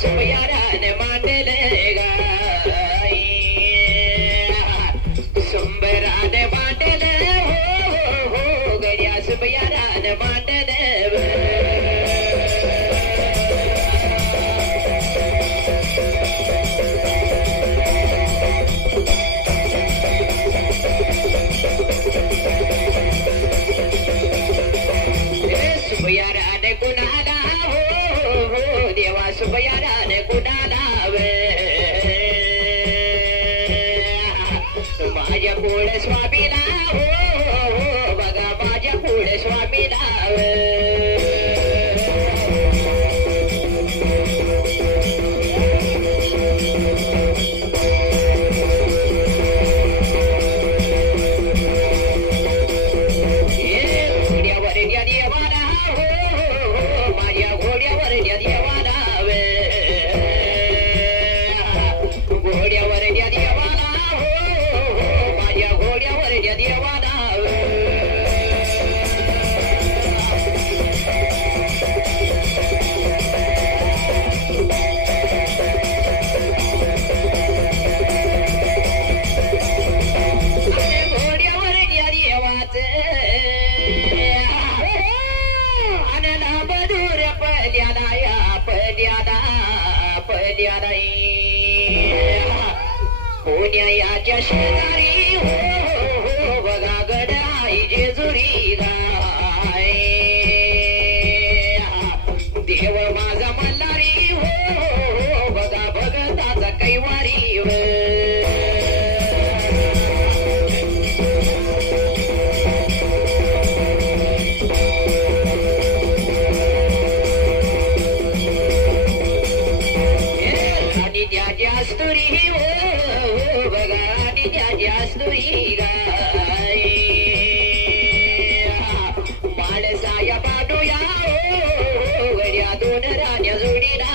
सुंबयारान मांडले गाई सुंबरान मांडले हो गड्या सुंबयारान मांडले सुंबयारान कुणाला हो देवा सुंबयारान कुणाला माझ्या कुळ स्वामीला हो बघा माझ्या कुळ स्वामीला पुण्याच्या शेजारी हो बघा गडाई जेजुरी गाय देव माझा मल्हारी हो बघा भगताचा कैवारी स्तुरी हो बघा त्याच्या स्तुरी गाय माणसाया पाडूया हो गड्या दोन राण्या जोडीला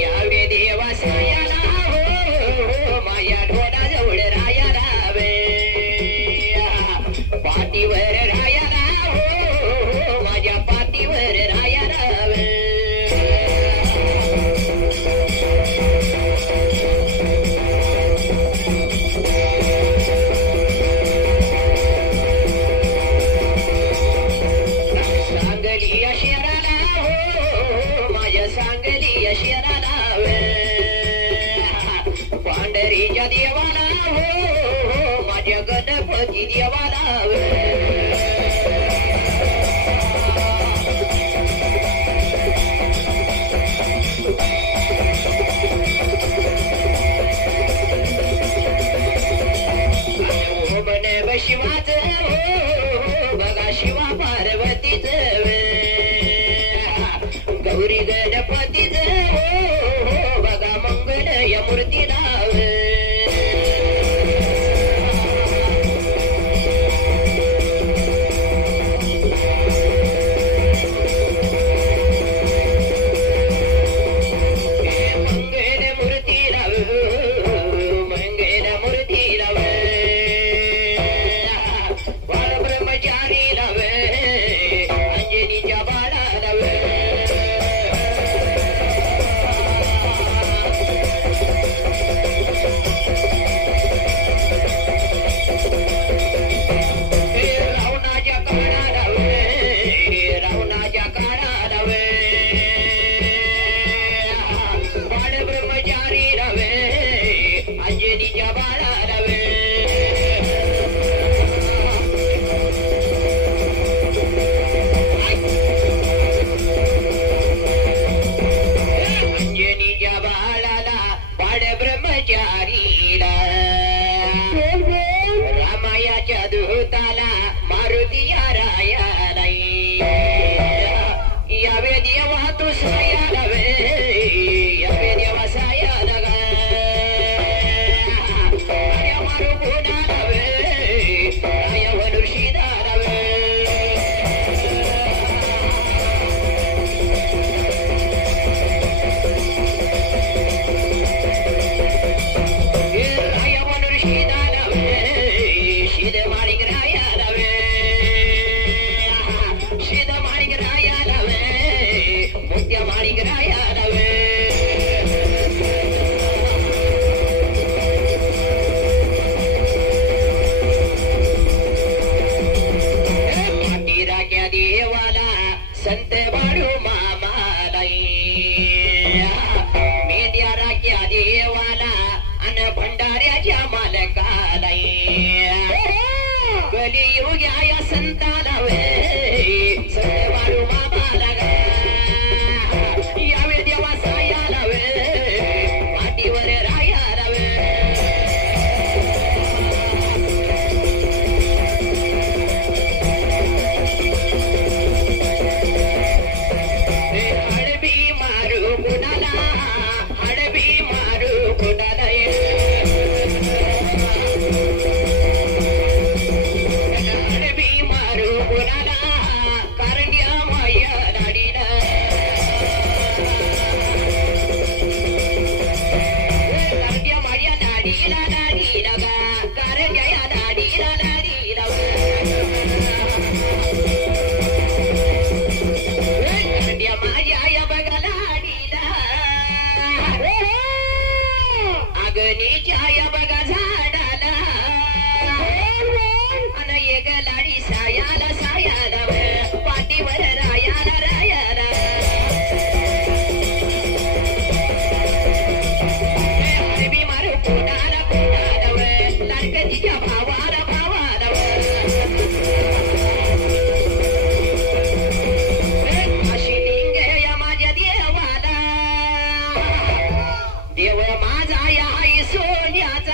यावे देवा सायाला हो माझ्या ढोडा जवळ रायाला पाठीवर रायाला हो माझ्या पाठीवर रायाला सांगली अशिराला हो माझ्या सांगली अशिराला पांढरीच्या देवाला हो माझ्या गणपती देवाला शिवाच हो बघा शिवा पार्वतीच गौरी गणपतीच हो बघा मंगल या मूर्तीला कलियुग्या या संताला वे संत वाळू बाबाला ग यावे देवा सायाला वे पाठीवर रायाला वे हडबी मारू कुणाला हडबी मारू कुणाला हडबी मारू कुणाला कारंड्या माया नाडीला कारंड्या माया नाडीला नाडीला गा कारंड्या या नाडीला नाडीला कारंड्या माझ्या या बघा नाडीला अगणीच्या या बघा झाडाला अन एक लाडी सायाला सायाला पाठीवर रायाला रायाला हरबी मारू कोणाला कोणाला लाडकतीच्या भावाला भावाला अशी लिंग या माझ्या देवाला देव माझा या आई सोन्याचा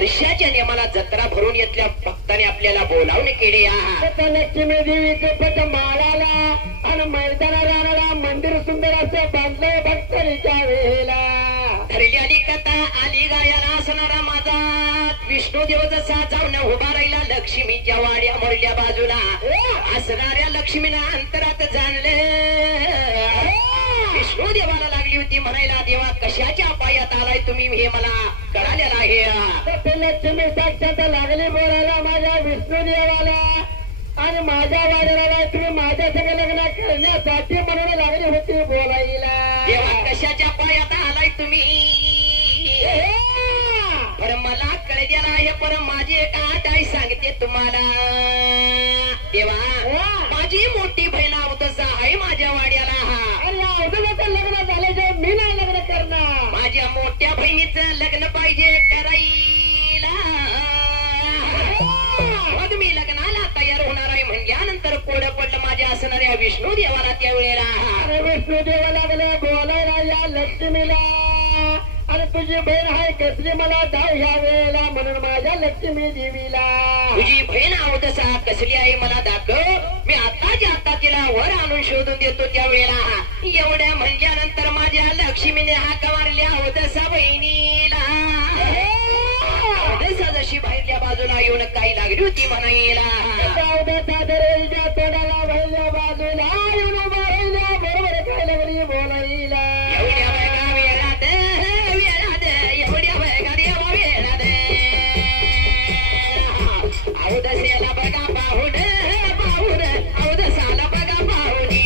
वर्षाच्या नियमाला जत्रा भरून येतल्या भक्ताने आपल्याला बोलावणे केले लक्ष्मी देवीचे पट माळाला आणि मैदाना राणाला मंदिर सुंदर असं बांधलंय भक्तांच्या वेळेला. ठरलेली कथा आली गायाला असणारा माझा विष्णू देव जसा जाऊन उभा राहिला लक्ष्मीच्या वाड्या मोरल्या बाजूला असणाऱ्या लक्ष्मीनं अंतरात जाणले. विष्णू देवाला लागली होती म्हणायला देवा कशाच्या पायात आलाय तुम्ही हे मला कळालेलं आहे. लक्ष्मी साक्षात लागली बोलायला माझ्या विष्णू देवाला आणि माझ्या वाड्याला तुम्ही माझ्या सगळं लग्न करण्यासाठी म्हणून लागली होती बोलायला. देवा कशाच्या पायात आलाय तुम्ही पर मला कळलेलं आहे पर माझी एक आट आहे सांगते तुम्हाला. देवा माझी मोठी बहीण अवतसा आहे माझ्या वाड्याला अरे अवधूचं लग्न झाल्याशिवाय मी नाही लग्न करणार. माझ्या मोठ्या बहिणीचं लग्न पाहिजे करायला मग मी लग्नाला तयार होणार आहे म्हणल्यानंतर कोड पडलं माझ्या असणाऱ्या विष्णू देवाला त्या वेळेला. अरे विष्णू देवा लागले बोलायला या लक्ष्मीला आणि तुझी बहीण आहे कसली मला धाव ह्या वेळेला म्हणून माझ्या लक्ष्मी देवीला. तुझी बहीण अवतसा कसली आहे मला दाखव मी आताच्या आता तिला वर आणून शोधून देतो त्या वेळेला. एवढ्या म्हणल्यानंतर माझ्या लक्ष्मीने हाक मारल्या अवतसा बहिणीला. अवतसा जशी बाहेरल्या बाजूला येऊन काही लागली होती म्हणायला. तोंडाला बाहेरल्या बाजूला येऊन बाहेरल्या बरोबर काय लागली बोलायला. एवढ्या वेळा वेळात एवढ्या वेळा देवा वेळात अवदसेला बघा पाहुण पाहुण अवदसाला बघा पाहुणी.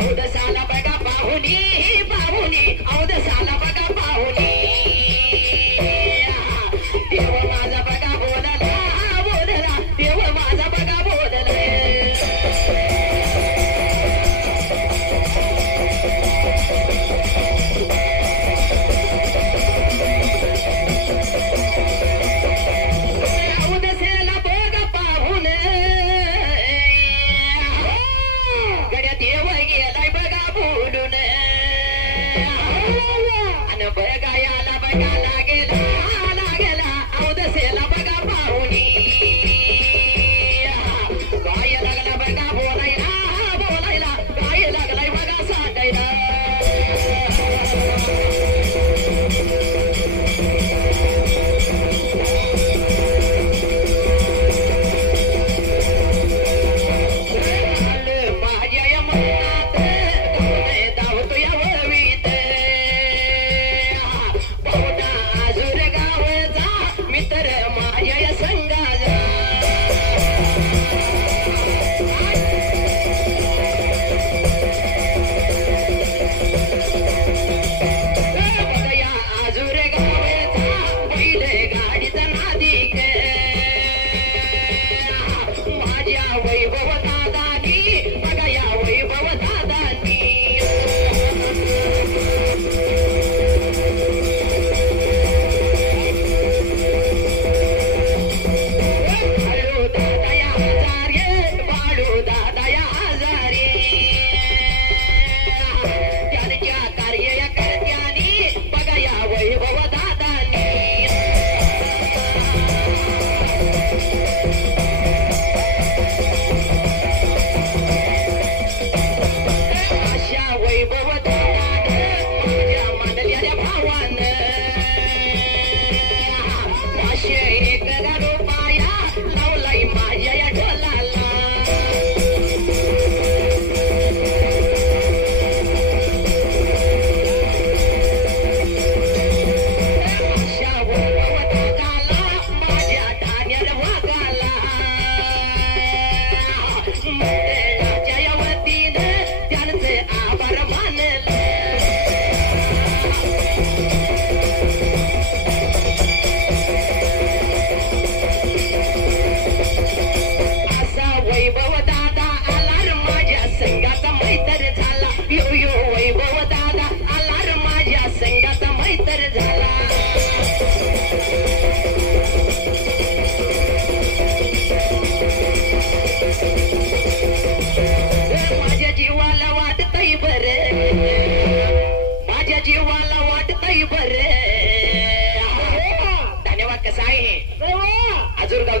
अवदसाला बघा पाहुणी पाहुणी अवदसाला बघा पाहुणी. देव माझा बघा बोलला बोलला देव माझा बघा बोलला. अवदसेला बघा पाहुण गड्या देव गेलाय बघा बोलून.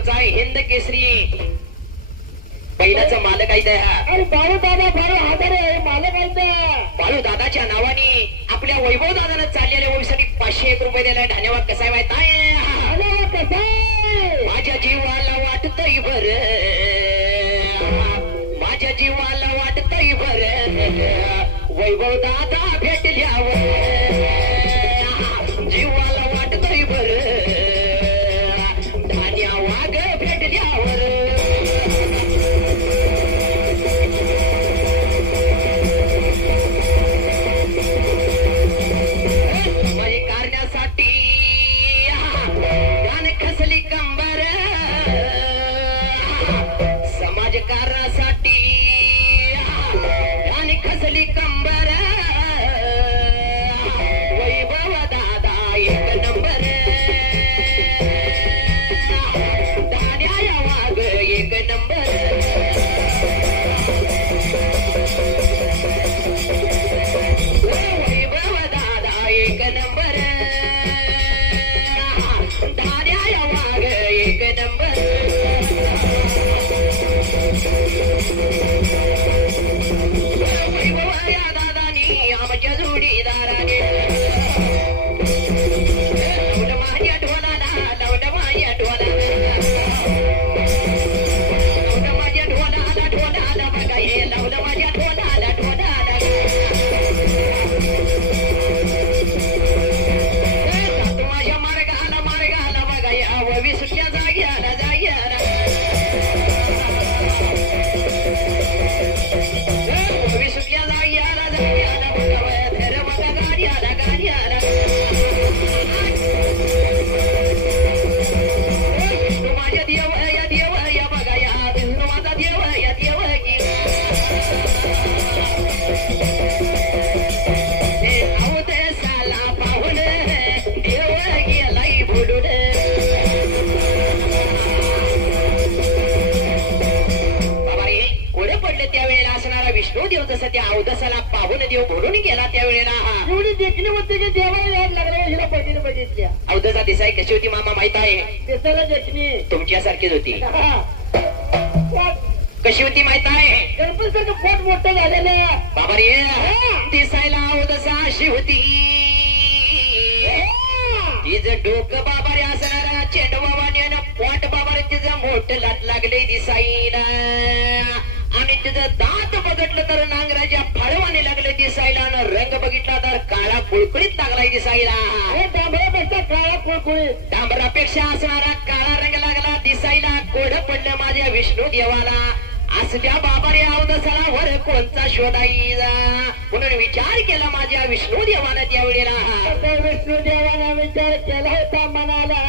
नावाचा हिंद केसरी बैलाचा मालक आहे त्या अरे बाळू दादा बाळू हातारे मालक आहे बाळू दादाच्या नावाने आपल्या वैभव दादानं चाललेल्या वयसाठी 501 रुपये दिला. धन्यवाद. कसा आहे माहित आहे कसं माझ्या जीवाला वाटतंय बर, माझ्या जीवाला वाटतंय बर वैभव दादा भेटल्यावर जीवाला वाटतंय बर धान्या वाघ भेटल्यावर. माझी कारण्यासाठी गाण खसली कंबर, समाजकारणासाठी गाण खसली कंबर वैभव दादा एक नंबर धान्या वाघ एक नंबर. वैभव दादा एक नंबर धान्या वाघ एक नंबर. वैभव या दादानी आमच्या जोडीदाराने लावलं माझ्या ढोलाला, लावलं माझ्या ढोलाला, लावलं माझ्या ढोलाला, ढोलाला बघा हे लावलं माझ्या ढोलाला, ढोलाला जातो माझ्या मार्गाला, मार्गाला बघा या ववी सुटल्या जाग्याला, जाग्याला ववी सुटल्या जाग्याला, जाग्याला बघा धर बघा गाड्याला, गाड्याला विष्णू माझ्या देव या बघा या विष्णू माझा देव या देव की अवधसाला पाहून देव गेलाय बोलून. बाबा रे कोण पडले त्यावेळेला असणारा विष्णू देव जसं त्या अवधसाला पाहून देव बोलून गेला त्यावेळेला एवढी देखणी होती की देवाला याद लागला हिला बघितलं बघितल्या अवधसा दिसाय कशी होती मामा माहित आहे? दिसायला देखणी तुमच्यासारखीच होती. पोट कशी होती माहित आहे? गणपती सारखं पोट मोठं झालेलं बाबा रे दिसायला अवधसा अशी होती तिचं डोकं बाबा रे असणारा चेंडू बाबाने पोट बाबा रे तिचं मोठं लाट लागले दिसायला आणि तिचं दात बघितलं तर नांगराच्या फळवाने लागले दिसायला आणि रंग बघितला तर काळा कुळकुळीत लागलाय दिसायला. डांबरापेक्षा काळा कुळकुळीत डांबरापेक्षा असणारा काळा रंग लागला दिसायला. कोड पडलं माझ्या विष्णू देवाला असल्या बाबारे अवधसाला वर कोणता शोधायचा म्हणून विचार केला माझ्या विष्णू देवानं त्यावेळेला. विष्णू देवाला विचार केला होता मनाला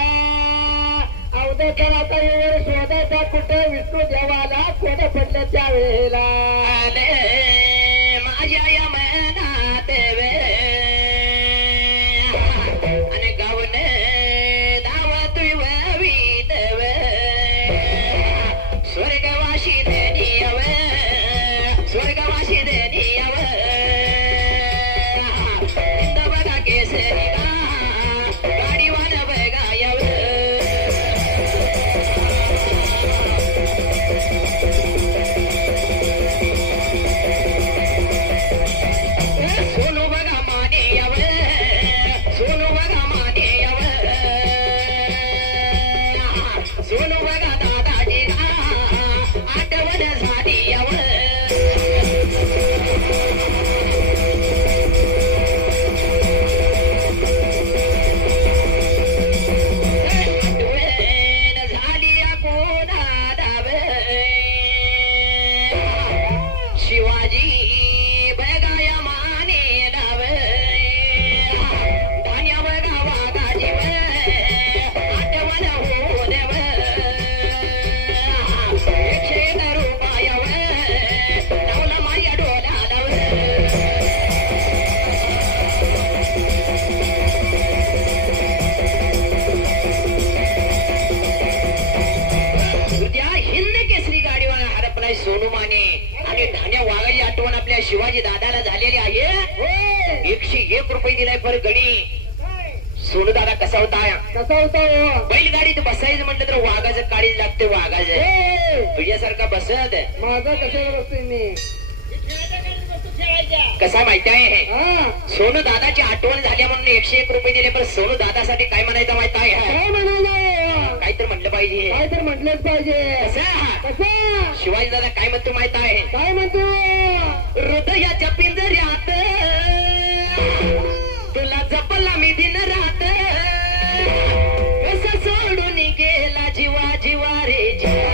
अवधसाला तर शोधायचा कुठं विष्णू देवाला कोण पडलं त्या वेळेला आले माझ्या या मनात आणि गावन धाव तुवीत स्वर्गवाशी देव स्वर्गवाशी देव इंद बघा केसरी गाडीवान बघायव सोनू बघा माने याव सोनू बघा माने याव सोनू बघा दादा दिला आठवण झाली याव आठवण झाली कोणा डावे शिवाजी बघाया माने डावे धान्या बघा वागा जीव आठवण होऊन 101 रुपयावर लावला माझ्या डोळ्याला उद्या हिंद केसरी गाडीवाला हरपलाय सोनू माने आणि धान्या वाघाची आठवण आपल्या शिवाजी दादाला झालेली आहे. 101 रुपये दिलाय पर गडी सोनू दादा कसा होता कसा होता हो? बैलगाडीत बसायचं म्हटलं तर वाघाचं काळी लागते वाघाचं ए, तुझ्यासारखा बसत माझा कशाला बसतोय मी कसा माहिती आहे हा सोनू दादाची आठवण झाल्या म्हणून 101 रुपये दिले पण सोनू दादासाठी काय म्हणायचं माहित आहे काय म्हणाला काय तर म्हटलं पाहिजे काय तर म्हटलंच पाहिजे कसा कसा शिवाजी दादा काय म्हणतो माहित आहे काय म्हणतो हृदयाच्या पिंजऱ्यात तुला जपला मी दिन रात कसं सोडून गेला जीवा जीवा रे जीवा